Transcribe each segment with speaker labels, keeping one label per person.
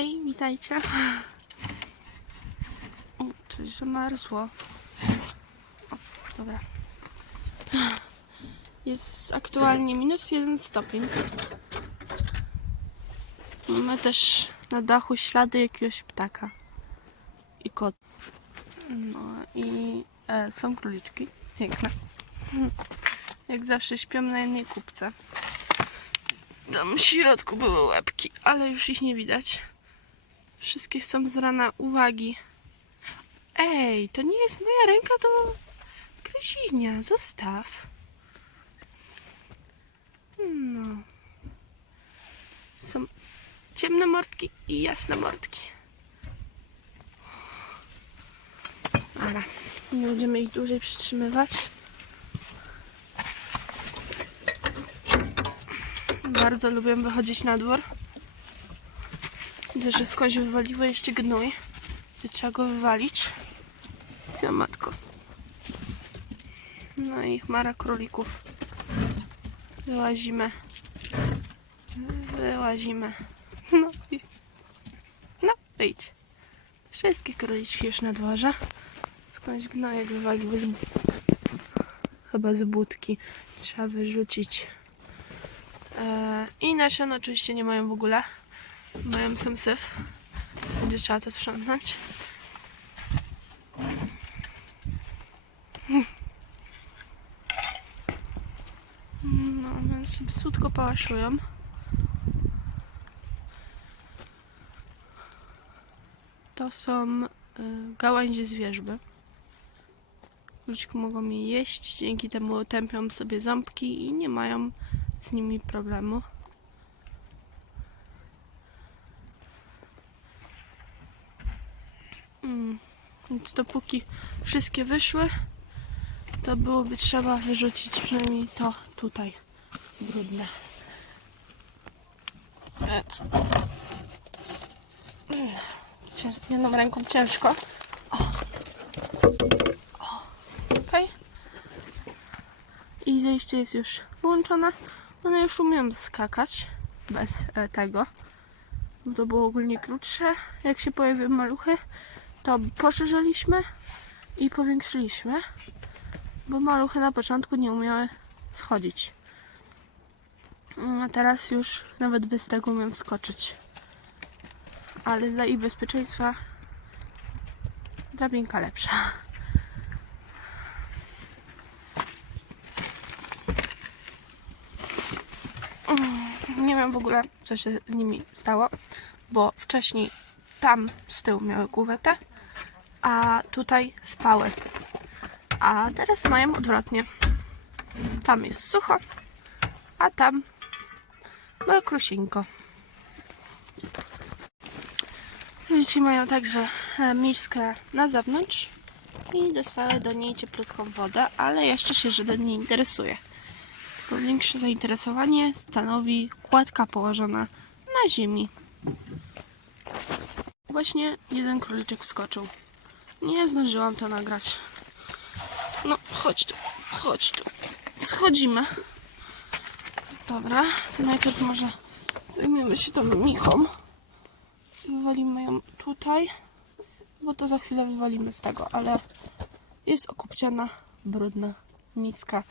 Speaker 1: Hej, witajcie. O, coś zamarzło. O, dobra. Jest aktualnie minus jeden stopień. Mamy też na dachu ślady jakiegoś ptaka. I kot. No i e, są króliczki. Piękne. Jak zawsze śpią na jednej kubce. Tam w środku były łebki, ale już ich nie widać. Wszystkie chcą z rana uwagi. Ej, to nie jest moja ręka, to gryzinia. Zostaw. No. Są ciemne mordki i jasne mordki. Dobra, nie będziemy ich dłużej przytrzymywać. Bardzo lubię wychodzić na dwór. Widzę, że skądś wywaliło jeszcze gnój. Trzeba go wywalić. Gdzie matko? No i chmara królików. Wyłazimy. Wyłazimy. No i... No, wyjdź. Wszystkie króliczki już na dworze. Skądś gnojek wywaliły z... Chyba z budki. Trzeba wyrzucić. Eee, I nasion oczywiście nie mają w ogóle. Mają sam syf. Będzie trzeba to sprzątnąć. No, więc sobie słodko pałaszują. To są y, gałęzie zwierzby. Króliczki mogą je jeść, dzięki temu tępią sobie ząbki i nie mają z nimi problemu. Mm. Więc dopóki wszystkie wyszły, to byłoby trzeba wyrzucić przynajmniej to tutaj brudne. Więc... Jedną ręką ciężko. O. O. I zejście jest już włączone. One już umieją skakać bez e, tego. Bo To było ogólnie krótsze. Jak się pojawiły maluchy, to poszerzyliśmy i powiększyliśmy. Bo maluchy na początku nie umiały schodzić. A teraz już nawet bez tego umiem skoczyć. Ale dla ich bezpieczeństwa drabinka lepsza. Nie wiem w ogóle, co się z nimi stało, bo wcześniej tam z tyłu miały kuwetę, a tutaj spały. A teraz mają odwrotnie. Tam jest sucho, a tam małe krusinko. Dzieci mają także e, miskę na zewnątrz i dostały do niej cieplutką wodę, ale jeszcze się żaden nie interesuje. Bo większe zainteresowanie stanowi kładka położona na ziemi. Właśnie jeden króliczek wskoczył. Nie zdążyłam to nagrać. No, chodź tu, chodź tu. Schodzimy. Dobra, to najpierw może zajmiemy się tą michą. Wywalimy ją tutaj, bo to za chwilę wywalimy z tego, ale jest okupciana, brudna miska,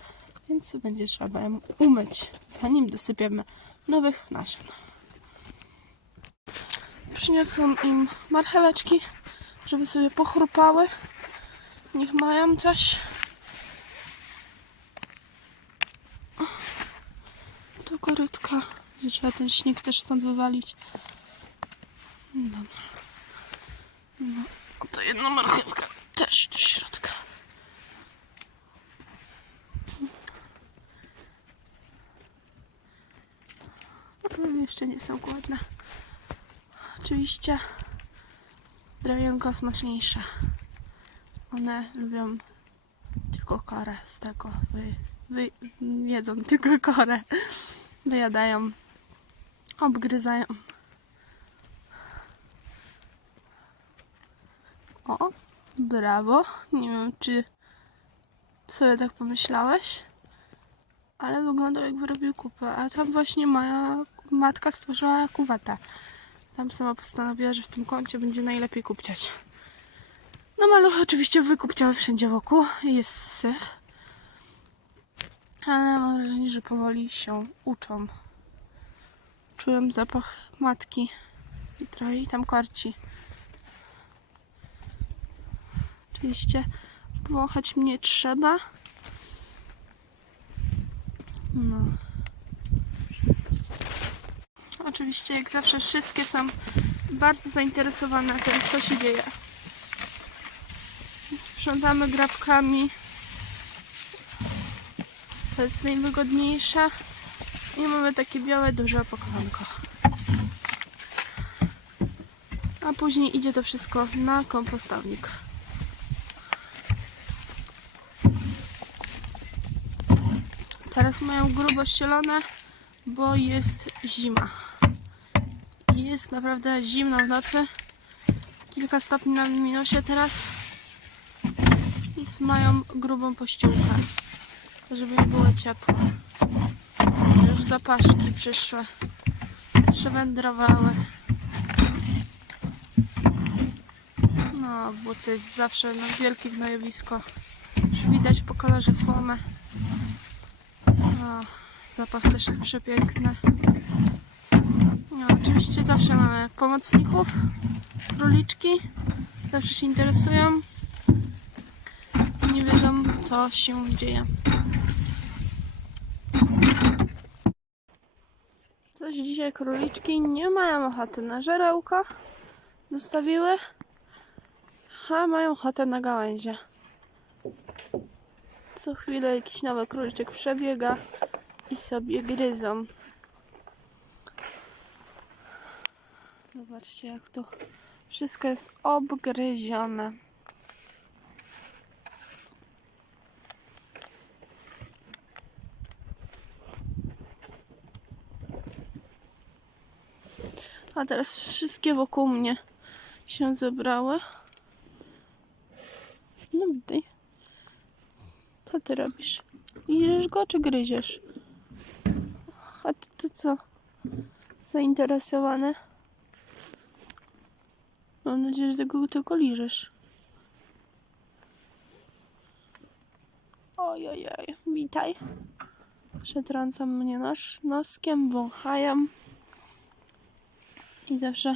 Speaker 1: więc będzie trzeba ją umyć, zanim dosypiemy nowych nasion. Przyniosłam im marcheweczki, żeby sobie pochrupały. Niech mają coś. To korytka, trzeba ten śnieg też stąd wywalić. Dobra. No, to jedna marchewka też do środka. Ale jeszcze nie są głodne. Oczywiście drewienko smaczniejsze. One lubią tylko korę z tego. Wy, wy jedzą tylko korę. Wyjadają, obgryzają. O, brawo. Nie wiem, czy sobie tak pomyślałeś, ale wyglądał jakby robił kupę. A tam właśnie moja matka stworzyła kuwetę. Tam sama postanowiła, że w tym kącie będzie najlepiej kupciać. No maluchy oczywiście wykupciały wszędzie wokół. Jest syf. Ale mam wrażenie, że powoli się uczą. Czułem zapach matki i trochę jej tam korci. Oczywiście wąchać mnie trzeba. No. Oczywiście, jak zawsze, wszystkie są bardzo zainteresowane tym, co się dzieje. Sprzątamy grabkami. To jest najwygodniejsze. I mamy takie białe, duże opakowanko. A później idzie to wszystko na kompostownik. Teraz mają grubo ścielone, bo jest zima. Jest naprawdę zimno w nocy. Kilka stopni na minusie teraz. Więc mają grubą pościółkę, żeby im było ciepło. Już zapaszki przyszły. Przewędrowały. No, buce jest zawsze na wielkie gnojowisko. Już widać po kolorze słomy. O, zapach też jest przepiękny. No, oczywiście zawsze mamy pomocników, króliczki. Zawsze się interesują. Nie wiedzą, co się dzieje. Coś dzisiaj króliczki nie mają ochoty na żerełko. Zostawiły. A mają ochotę na gałęzie. Co chwilę jakiś nowy króliczek przebiega i sobie gryzą. Zobaczcie, jak to wszystko jest obgryzione. A teraz wszystkie wokół mnie się zebrały. No tutaj. Co ty robisz? Idziesz go czy gryziesz? A ty to co? Zainteresowany? Mam nadzieję, że tego tylko liżesz. Ojojoj, witaj. Przetrącam mnie nos, noskiem, wąchają. I zawsze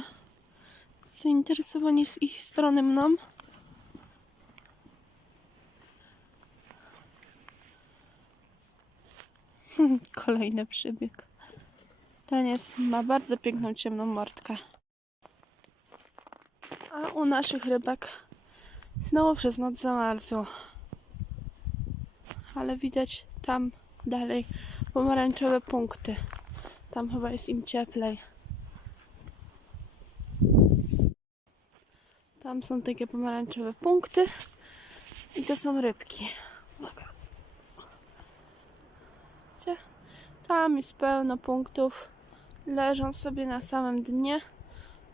Speaker 1: zainteresowani z ich strony mną. Kolejny przybieg. Ten jest, ma bardzo piękną ciemną mordkę. A u naszych rybek znowu przez noc zamarzło. Ale widać tam dalej pomarańczowe punkty. Tam chyba jest im cieplej. Tam są takie pomarańczowe punkty i to są rybki. Tam jest pełno punktów. Leżą sobie na samym dnie.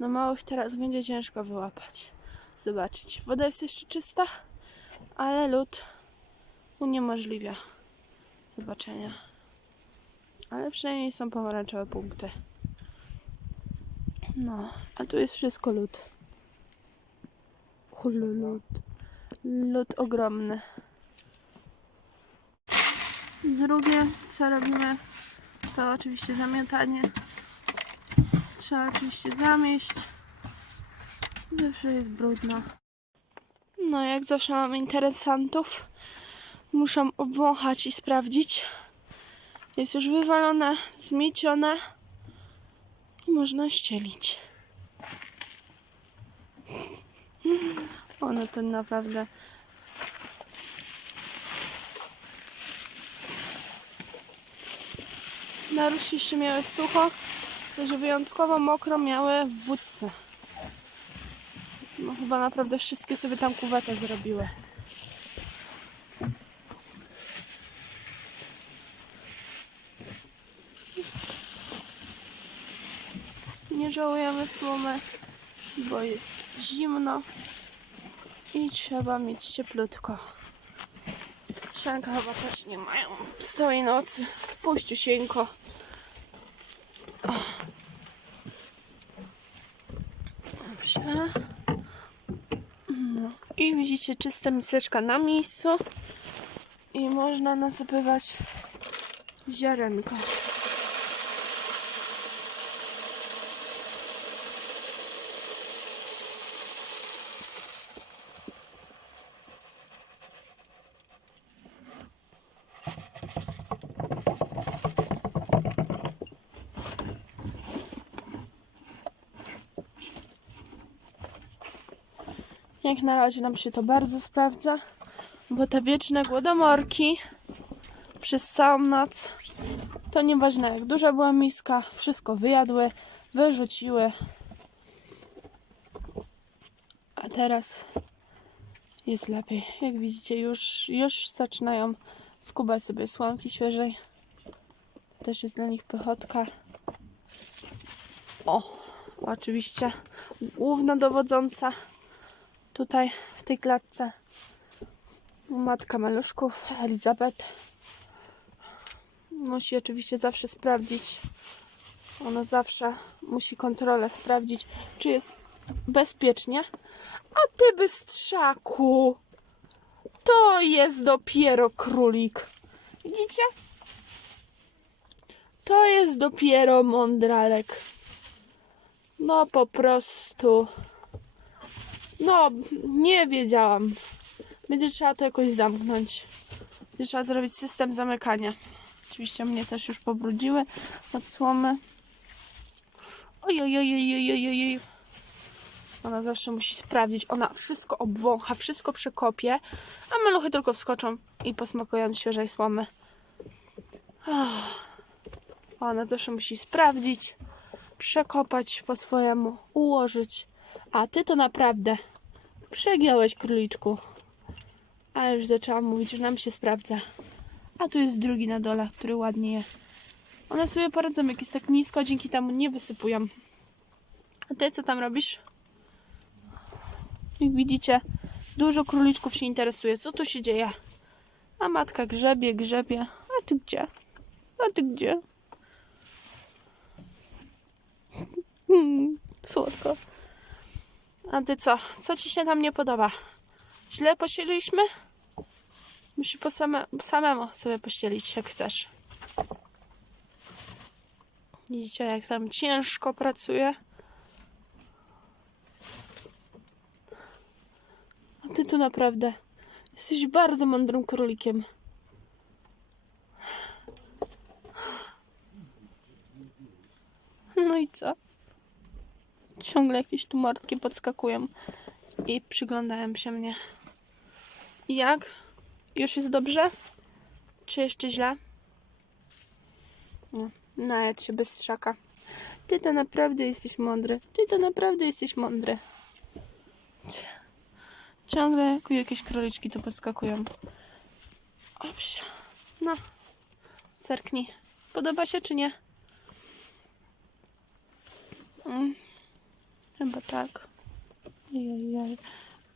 Speaker 1: No małych teraz będzie ciężko wyłapać. Zobaczyć. Woda jest jeszcze czysta, ale lód uniemożliwia zobaczenia. Ale przynajmniej są pomarańczowe punkty. No, a tu jest wszystko lód. Ule lód. Lód ogromny. Drugie, co robimy, to oczywiście zamiatanie. Trzeba oczywiście zamieść. Zawsze jest brudno. No, jak zawsze mamy interesantów. Muszą obwąchać i sprawdzić. Jest już wywalone, zmiecione i można ścielić. One to naprawdę na rusz jeszcze miały sucho, to że wyjątkowo mokro miały w wódce. No chyba naprawdę wszystkie sobie tam kuwetę zrobiły. Nie żałujemy słomy, bo jest zimno i trzeba mieć cieplutko. Sianka chyba też nie mają z całej nocy. Puściusieńko. No. I widzicie, czysta miseczka na miejscu. I można nasypywać ziarenko. Jak na razie nam się to bardzo sprawdza, bo te wieczne głodomorki przez całą noc, to nieważne jak duża była miska, wszystko wyjadły, wyrzuciły. A teraz jest lepiej. Jak widzicie, już, już zaczynają skubać sobie słomki świeżej. To też jest dla nich pychotka. O, oczywiście główna dowodząca tutaj w tej klatce. Matka maluszków Elizabeth. Musi oczywiście zawsze sprawdzić. Ona zawsze musi kontrolę sprawdzić czy jest bezpiecznie. A ty bystrzaku to jest dopiero królik. Widzicie? To jest dopiero mądralek. No po prostu no, nie wiedziałam. Będzie trzeba to jakoś zamknąć. Będzie trzeba zrobić system zamykania. Oczywiście mnie też już pobrudziły od słomy. Oj, oj, oj, oj, oj, oj. Ona zawsze musi sprawdzić. Ona wszystko obwącha, wszystko przekopie, a maluchy tylko wskoczą i posmakują świeżej słomy. Ona zawsze musi sprawdzić, przekopać po swojemu, ułożyć. A ty to naprawdę przegiąłeś króliczku. A już zaczęłam mówić, że nam się sprawdza. A tu jest drugi na dole, który ładnie je. One sobie poradzą, jak jest tak nisko, dzięki temu nie wysypują. A ty co tam robisz? Jak widzicie, dużo króliczków się interesuje, co tu się dzieje. A matka grzebie, grzebie. A ty gdzie? A ty gdzie? Hmm, słodko. A ty co? Co ci się tam nie podoba? Źle posieliśmy? Musisz po same, samemu sobie pościelić, jak chcesz. Widzicie, jak tam ciężko pracuje? A ty tu naprawdę jesteś bardzo mądrym królikiem. No i co? Ciągle jakieś tu mordki podskakują i przyglądają się mnie. Jak? Już jest dobrze? Czy jeszcze źle? No, nawet się bez szaka. Ty to naprawdę jesteś mądry. Ty to naprawdę jesteś mądry. Ciągle jak jakieś króliczki tu podskakują. Opsia. No. Zerknij. Podoba się czy nie? Mm. Chyba tak. Ojojoj.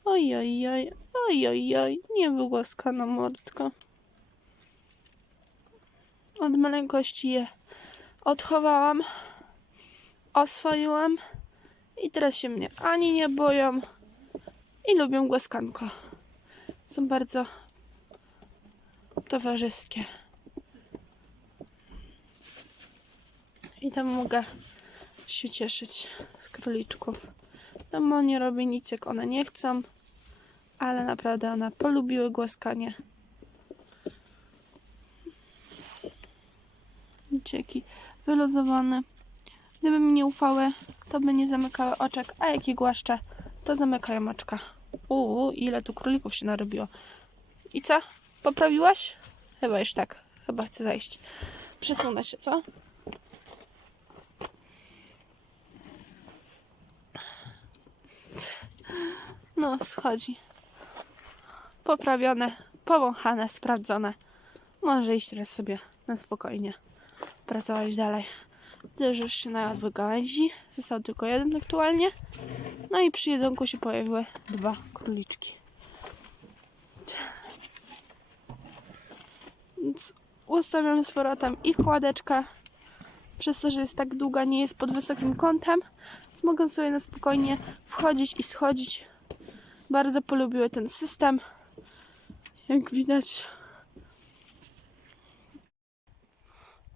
Speaker 1: Ojojoj. Ojojoj. Nie wygłaskana mordka. Od maleńkości je odchowałam. Oswoiłam. I teraz się mnie ani nie boją. I lubią głaskanko. Są bardzo towarzyskie. I tam mogę się cieszyć króliczków. Mamo nie robi nic, jak one nie chcą, ale naprawdę one polubiły głaskanie. Dzieki wyluzowane. Gdyby mi nie ufały, to by nie zamykały oczek, a jak je to zamykają oczka. Uuu, ile tu królików się narobiło. I co? Poprawiłaś? Chyba już tak. Chyba chcę zajść. Przesunę się, co? Schodzi. Poprawione, powąchane, sprawdzone. Może iść teraz sobie na spokojnie pracować dalej. Widzę, że już się najadły gałęzi. Został tylko jeden aktualnie. No i przy jedzonku się pojawiły dwa króliczki. Więc ustawiam z powrotem ich kładeczkę przez to, że jest tak długa, nie jest pod wysokim kątem, więc mogą sobie na spokojnie wchodzić i schodzić. Bardzo polubiły ten system. Jak widać,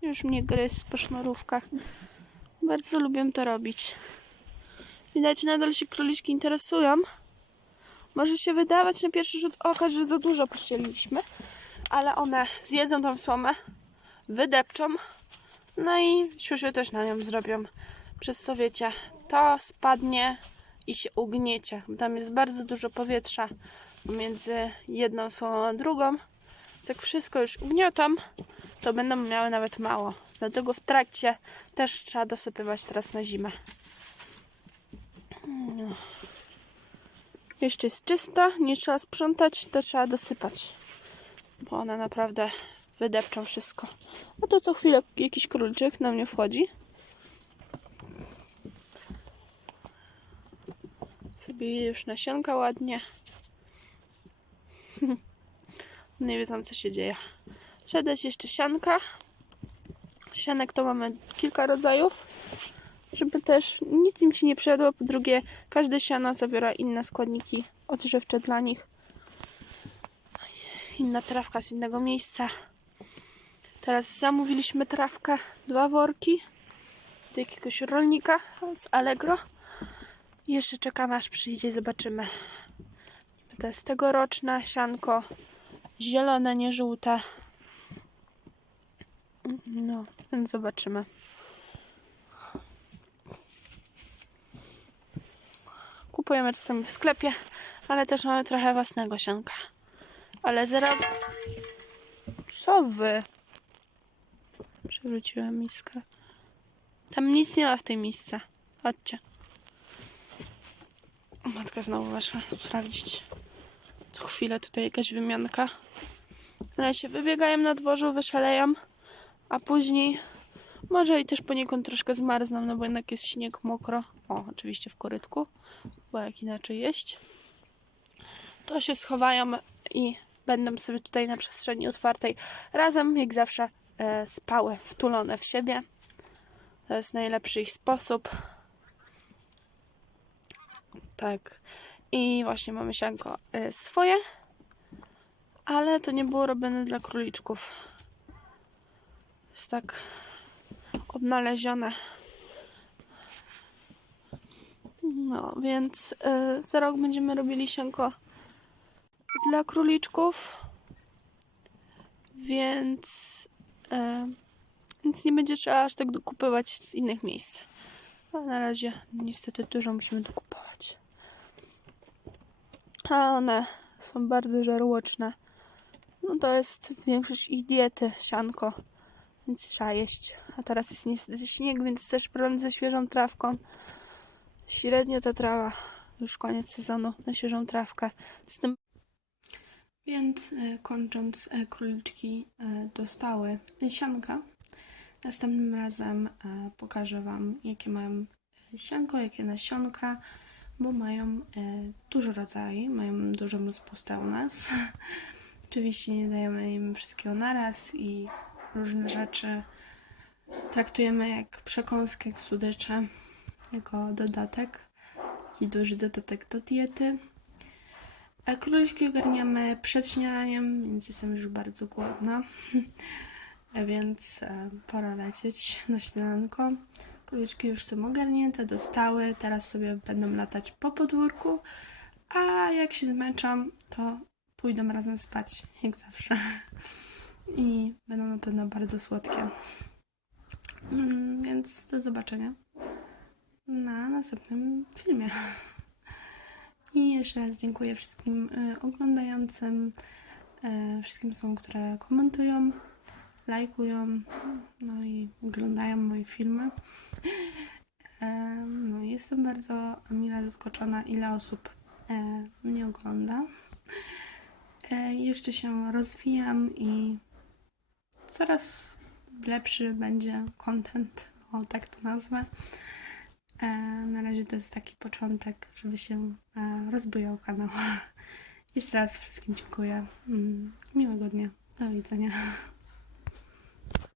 Speaker 1: już mnie gryzł po sznurówkach. Bardzo lubię to robić. Widać, nadal się króliczki interesują. Może się wydawać na pierwszy rzut oka, że za dużo pościeliliśmy, ale one zjedzą tą słomę, wydepczą, no i siusiu też na nią zrobią. Przez co wiecie, to spadnie i się ugniecie. Tam jest bardzo dużo powietrza między jedną słomą a drugą. Więc jak wszystko już ugniotą, to będą miały nawet mało. Dlatego w trakcie też trzeba dosypywać teraz na zimę. No. Jeszcze jest czysto, nie trzeba sprzątać, to trzeba dosypać. Bo one naprawdę wydepczą wszystko. A to co chwilę jakiś króliczek na mnie wchodzi. Sobie już nasionka ładnie. nie wiedzą co się dzieje. Trzeba dać jeszcze sianka. Sianek to mamy kilka rodzajów, żeby też nic im się nie przejadło. Po drugie, każde siano zawiera inne składniki odżywcze dla nich. Inna trawka z innego miejsca. Teraz zamówiliśmy trawkę, dwa worki do jakiegoś rolnika z Allegro. Jeszcze czekamy aż przyjdzie, zobaczymy. To jest tegoroczne sianko, zielone, nie żółte. No, więc zobaczymy. Kupujemy czasami w sklepie, ale też mamy trochę własnego sianka. Ale zaraz... Co wy? Przewróciłem miskę. Tam nic nie ma w tej misce. Chodźcie. Matka znowu weszła sprawdzić. Co chwilę tutaj jakaś wymianka. Ale się wybiegają na dworzu, wyszaleją, a później może i też poniekąd troszkę zmarzną, no bo jednak jest śnieg mokro. O, oczywiście w korytku, bo jak inaczej jeść. To się schowają i będą sobie tutaj na przestrzeni otwartej razem, jak zawsze, e, spały wtulone w siebie. To jest najlepszy ich sposób. Tak. I właśnie mamy sianko e, swoje, ale to nie było robione dla króliczków. Jest tak odnalezione. No, więc e, za rok będziemy robili sianko dla króliczków. Więc, e, więc nie będzie trzeba aż tak dokupywać z innych miejsc. A na razie niestety dużo musimy dokupować. A one są bardzo żarłoczne. No to jest większość ich diety, sianko. Więc trzeba jeść. A teraz jest niestety śnieg, więc też problem ze świeżą trawką. Średnio ta trawa. Już koniec sezonu na świeżą trawkę. Z tym więc e, kończąc, e, króliczki e, dostały sianka. Następnym razem pokażę Wam, jakie e, sianko, jakie nasionka, bo mają e, dużo rodzajów, mają dużą rozpustę u nas. Oczywiście nie dajemy im wszystkiego naraz i różne rzeczy traktujemy jak przekąskę, jak słodycze, jako dodatek, taki duży dodatek do diety. A króliczki ogarniamy przed śniadaniem, więc jestem już bardzo głodna. Więc e, pora lecieć na śniadanko. Króliczki już są ogarnięte, dostały. Teraz sobie będą latać po podwórku. A jak się zmęczą, to pójdą razem spać, jak zawsze. I będą na pewno bardzo słodkie. Mm, więc do zobaczenia na następnym filmie. I jeszcze raz dziękuję wszystkim y, oglądającym, y, wszystkim osobom, które komentują, lajkują, no i oglądają moje filmy. No, jestem bardzo mile zaskoczona, ile osób e, mnie ogląda. E, Jeszcze się rozwijam i coraz lepszy będzie content, o tak to nazwę. E, Na razie to jest taki początek, żeby się rozbujał kanał. Jeszcze raz wszystkim dziękuję. Mm, Miłego dnia. Do widzenia.